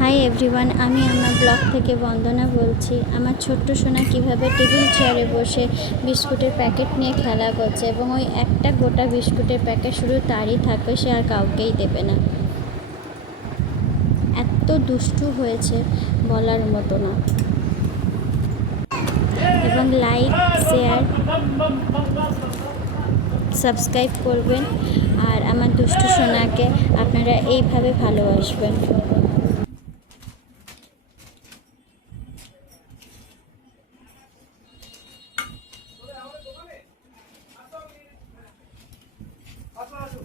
Hi everyone, আমি আমার blog থেকে বন্দনা বলছি। আমার ছোট্ট সোনা কিভাবে টেবিল চেয়ারে বসে বিস্কুটের প্যাকেট নিয়ে খেলা করছে এবং ওই একটা গোটা বিস্কুটের প্যাকেট শুধু তারই থাকবে, সে আর কাউকেই দেবে না। এত দুষ্টু হয়েছে বলার মতো না। এবং লাইক, শেয়ার, সাবস্ক্রাইব করবেন আর আমার দুষ্টু সোনাকে আপনারা এইভাবে ভালোবাসবেন। আসো আসো।